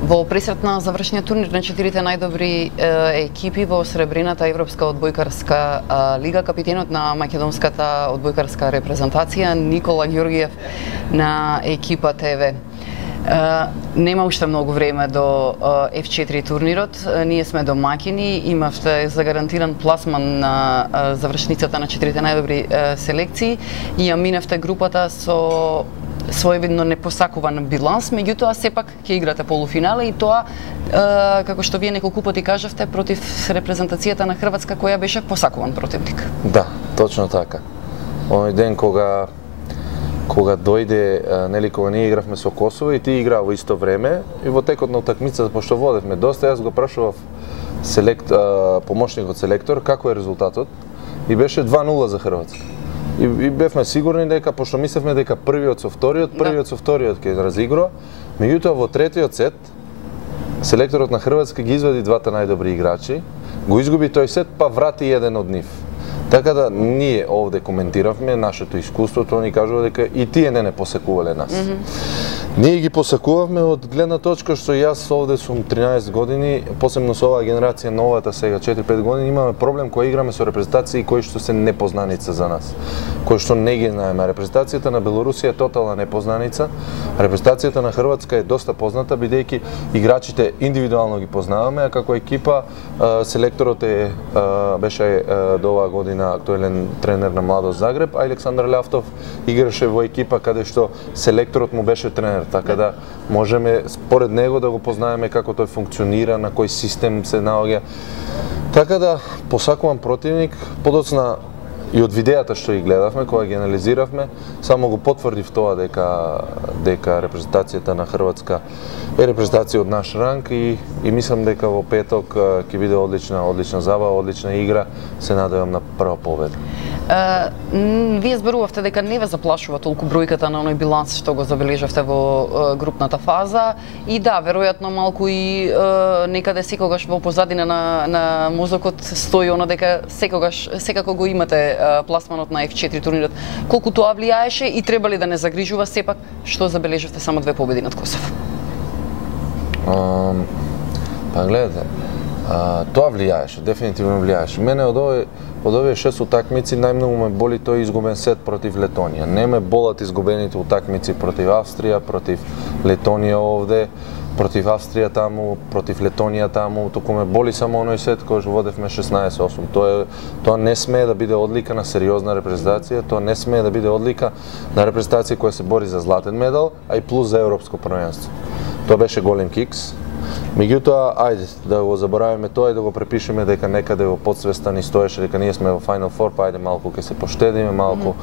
Во пресрет на завршниот турнир на 4 најдобри екипи во Сребрината европска одбојкарска лига, капитенот на македонската одбојкарска репрезентација Никола Ѓоргиев на екипа ТВ. Нема уште многу време до F4 турнирот. Ние сме домаќини, имавте загарантиран пласман на завршницата на 4 најдобри селекции и ја минавте групата со своевидно непосакуван биланс, меѓутоа сепак ќе играте полуфинале и тоа, како што вие неколку пати кажавте, против репрезентацијата на Хрватска која беше посакуван противник. Да, точно така. Оној ден кога дојде, нели, кога ние игравме со Косово и ти игра во исто време и во текот на утакмицата, пошто водевме доста, јас го прашував помошникот селектор како е резултатот и беше 2-0 за Хрватска. И бевме сигурни дека, пошто мислевме дека првиот со вториот ќе разигрува, меѓутоа во третиот сет селекторот на Хрватска ги извади двата најдобри играчи, го изгуби тој сет, па врати еден од нив. Така да ние овде коментиравме нашето искуство, тоа ни кажува дека и тие не посакувале нас. Ние ги посакувавме од гледна точка што јас овде сум 13 години, посебно со оваа генерација новата сега 4-5 години, имаме проблем кога играме со репрезентации кои што се непознаница за нас, кои што не ги знаеме. Репрезентацијата на Белорусија е тотална непознаница, репрезентацијата на Хрватска е доста позната, бидејќи играчите индивидуално ги познаваме, а како екипа селекторот беше до оваа година актуелен тренер на Младост Загреб, а Александар Љавтов играше во екипа каде што селекторот му беше тренер, така да можеме според него да го познаеме како тој функционира, на кој систем се наоѓа. Така да посакувам противник, подоцна и од видеата што ги гледавме, кога ги анализиравме, само го потврдив тоа дека репрезентацијата на Хрватска е репрезентација од наш ранг и мислам дека во петок ќе биде одлична забава, одлична игра, се надевам на прва победа. Вие зборувавте дека не ве заплашува толку бројката на оној биланс што го забележавте во групната фаза и да, веројатно малку и некаде секогаш во позадина на мозокот стои оно дека секако го имате пласманот на F4 турнирот. Колку тоа влијаеше и треба ли да не загрижува сепак што забележавте само 2 победи над Косово? Па гледате, тоа влијаеше, дефинитивно влијаеше. Мене од овие 6 утакмици најмногу ме боли тој изгубен сет против Летонија. Не ме болат изгубените утакмици против Австрија, против Летонија овде, против Австрија таму, против Летонија таму, туку ме боли само оној сет кој водевме 16-8. Тоа не смее да биде одлика на сериозна репрезентација, тоа не смее да биде одлика на репрезентација која се бори за златен медал, а и плюс за европско првенство. Тоа беше голем кикс. Меѓутоа, ајде да го заборавиме тоа и да го препишеме дека некаде во подсвеста ни стоеше дека ние сме во Final Four, па ајде малку ќе се поштедиме, малку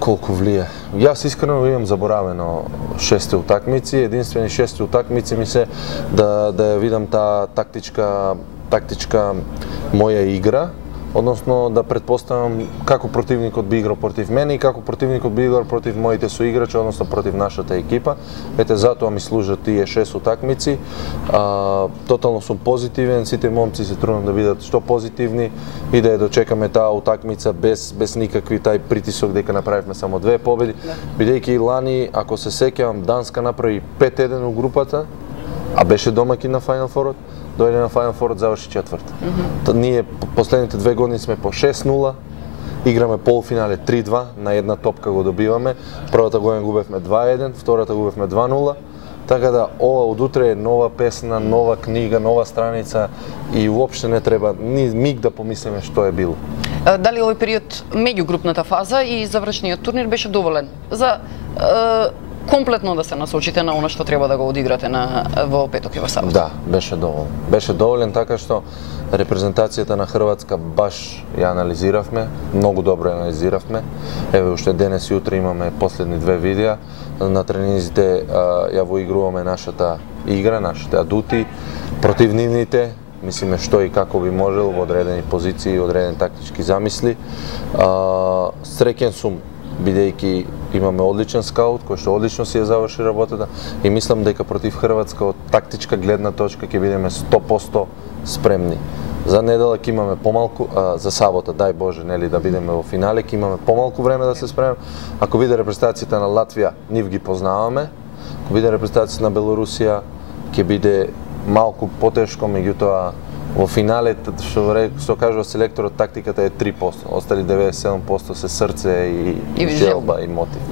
колку влие. Јас искрено имам заборавено 6 утакмици, единствени 6 утакмици ми се да ја видам таа тактичка моја игра, односно да претпоставам како противникот би играл против мене и како противникот би играл против моите соиграчи, односно против нашата екипа. Ете, затоа ми служат тие 6 утакмици. Тотално сум позитивен, сите момци се трудам да бидат што позитивни и да ја дочекаме таа утакмица без никакви тај притисок дека направивме само 2 победи. Бидејќи лани, ако се сеќавам, Данска направи 5-1 у групата, а беше домаќин на Final Four, дојде на Final Four, заврши четврта. Ние последните 2 години сме по 6-0, играме полуфинале 3-2, на една топка го добиваме. Првата година губевме 2-1, втората губевме 2-0. Така да ова од утре е нова песна, нова книга, нова страница и уопште не треба ни миг да помислиме што е било. Дали овој период меѓу групната фаза и завршниот турнир беше доволен за комплетно да се насочите на она што треба да го одиграте во петок и во сабота? Да, беше доволен. Беше доволен така што репрезентацијата на Хрватска баш ја анализиравме, многу добро ја анализиравме. Еве уште денес и утре имаме последни 2 видеа. На тренизите ја во игруваме нашата игра, нашите адути, против нивните, мислиме што и како би можел во одредени позиции, одредени тактички замисли. Среќен сум бидејќи имаме одличен скаут кој што одлично си ја заврши работата и мислам дека против Хрватска од тактичка гледна точка ќе бидеме 100% спремни. За недела ќе имаме помалку, за сабота, дај Боже, нели да бидеме во финале, ќе имаме помалку време да се спремиме. Ако виде репрезентацијата на Латвија, нив ги познаваме. биде репрезентација на Белорусија, ќе биде малку потешко, меѓутоа во финале, што кажува селекторот, тактиката е 3%, остали 97% се срце и желба и мотив.